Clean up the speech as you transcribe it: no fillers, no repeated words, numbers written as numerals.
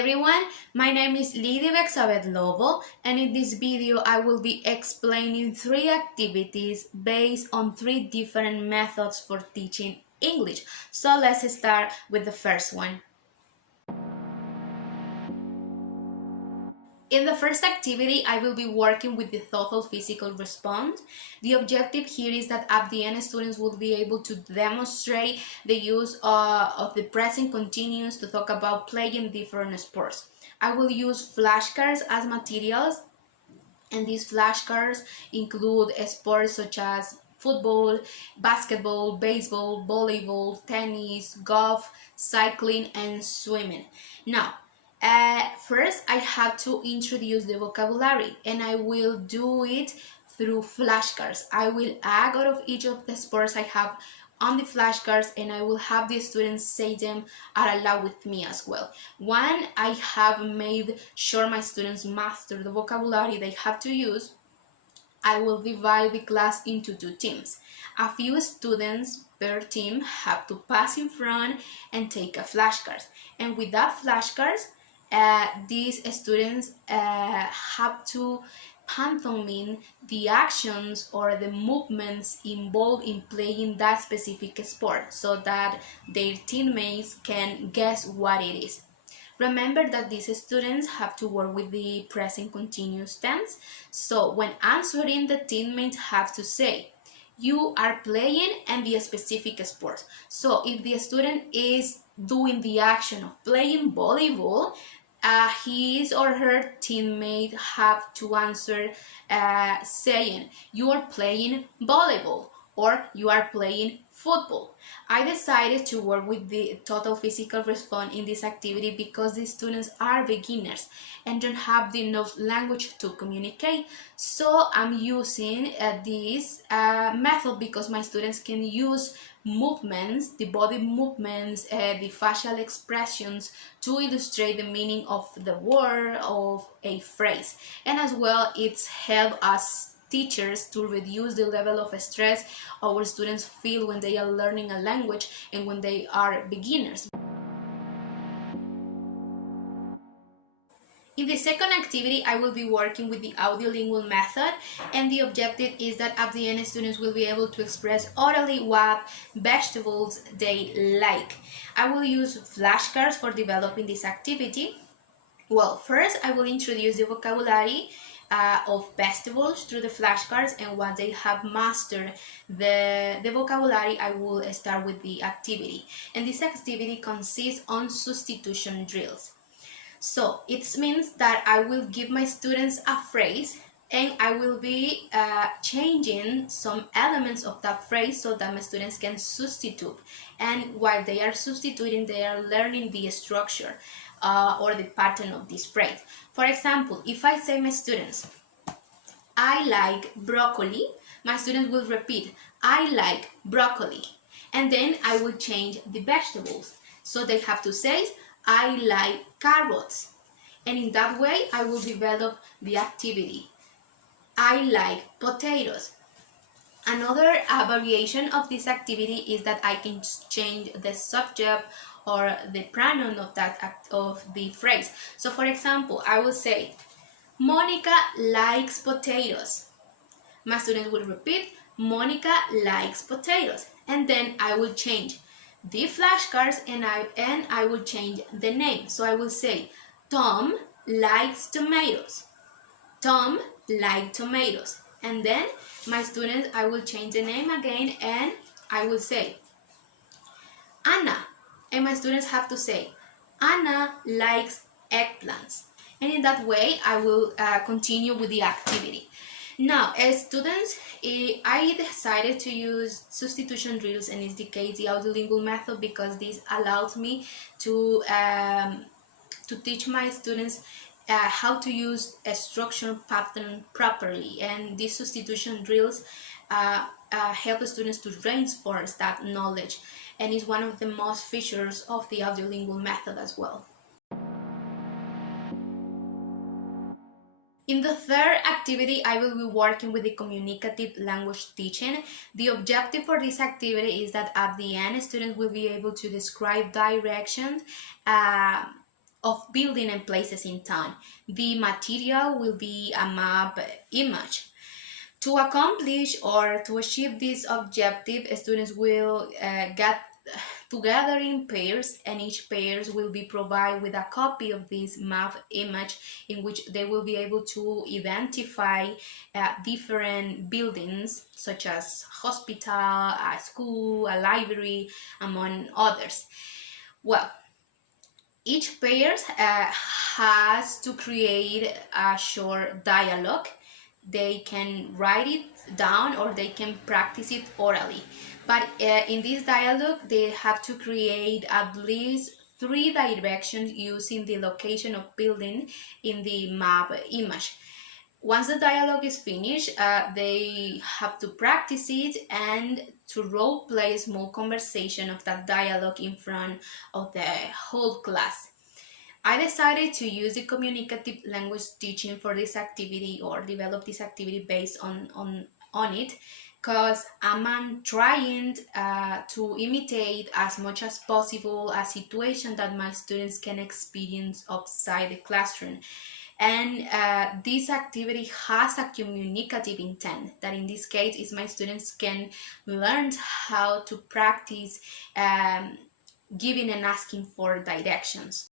everyone, my name is Lidia Lobo, and in this video I will be explaining 3 activities based on 3 different methods for teaching English. So let's start with the first one. In the first activity, I will be working with the total physical response. The objective here is that at the end, students will be able to demonstrate the use of the present continuous to talk about playing different sports. I will use flashcards as materials, and these flashcards include sports such as football, basketball, baseball, volleyball, tennis, golf, cycling, and swimming. Now, first I have to introduce the vocabulary, and I will do it through flashcards. I will add out of each of the sports I have on the flashcards, and I will have the students say them out loud with me as well. When I have made sure my students master the vocabulary they have to use, I will divide the class into 2 teams. A few students per team have to pass in front and take a flashcard. And with that flashcards, these students have to pantomime the actions or the movements involved in playing that specific sport so that their teammates can guess what it is. Remember that these students have to work with the present continuous tense, so when answering, the teammates have to say, you are playing and the specific sport. So if the student is doing the action of playing volleyball, his or her teammate have to answer saying, you are playing volleyball or you are playing football. I decided to work with the total physical response in this activity because the students are beginners and don't have the enough language to communicate. So I'm using this method because my students can use movements, the body movements, the facial expressions to illustrate the meaning of the word of a phrase. And as well, it's help us teachers to reduce the level of stress our students feel when they are learning a language and when they are beginners. In the second activity, I will be working with the audiolingual method, and the objective is that at the end, students will be able to express orally what vegetables they like. I will use flashcards for developing this activity. Well, first I will introduce the vocabulary of vegetables through the flashcards, and once they have mastered the vocabulary, I will start with the activity. And this activity consists on substitution drills. So it means that I will give my students a phrase and I will be changing some elements of that phrase so that my students can substitute. And while they are substituting, they are learning the structure or the pattern of this phrase. For example, if I say my students, I like broccoli, my students will repeat, I like broccoli. And then I will change the vegetables. So they have to say, I like carrots. And in that way, I will develop the activity. I like potatoes. Another variation of this activity is that I can change the subject or the pronoun of the phrase. So for example, I will say, Monica likes potatoes. My students will repeat, Monica likes potatoes. And then I will change the flashcards and I will change the name. So I will say, Tom likes tomatoes. Tom likes tomatoes. And then my students, I will change the name again and I will say, Anna. And my students have to say, Anna likes eggplants. And in that way, I will continue with the activity. Now, as students, I decided to use substitution drills, and in this case, the audiolingual method, because this allows me to teach my students how to use a structure pattern properly. And these substitution drills help students to reinforce that knowledge, and is one of the most features of the audiolingual method as well. In the third activity, I will be working with the communicative language teaching. The objective for this activity is that at the end, students will be able to describe directions of building and places in town. The material will be a map image. To accomplish or to achieve this objective, students will get together in pairs, and each pairs will be provided with a copy of this map image in which they will be able to identify different buildings such as hospital, a school, a library, among others. Well, each pair has to create a short dialogue. They can write it down or they can practice it orally. But in this dialogue, they have to create at least 3 directions using the location of building in the map image. Once the dialogue is finished, they have to practice it and to role play a small conversation of that dialogue in front of the whole class. I decided to use the communicative language teaching for this activity or develop this activity based on it, because I'm trying to imitate as much as possible a situation that my students can experience outside the classroom. And this activity has a communicative intent, that in this case is my students can learn how to practice giving and asking for directions.